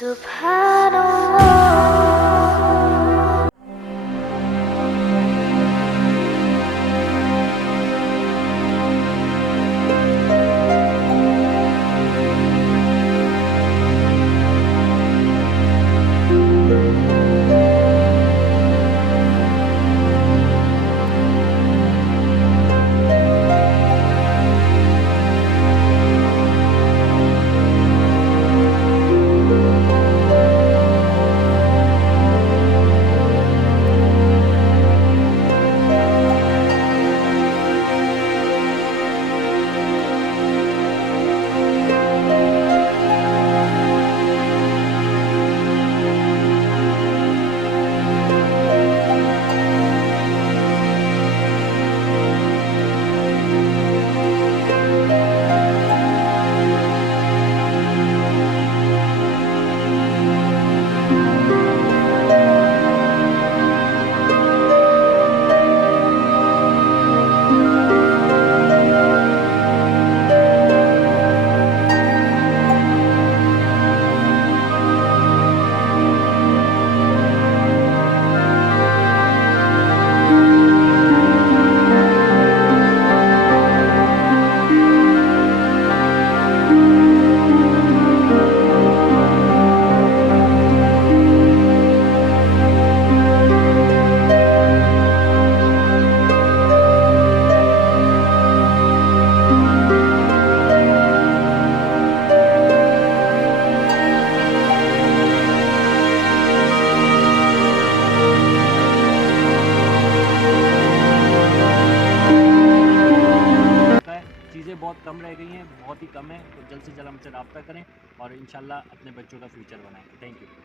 Subhanallah. चीज़ें बहुत कम रह गई हैं, बहुत ही कम है, तो जल्द से जल्द हमसे रब्ता करें और इंशाल्लाह अपने बच्चों का फ्यूचर बनाएं। Thank you.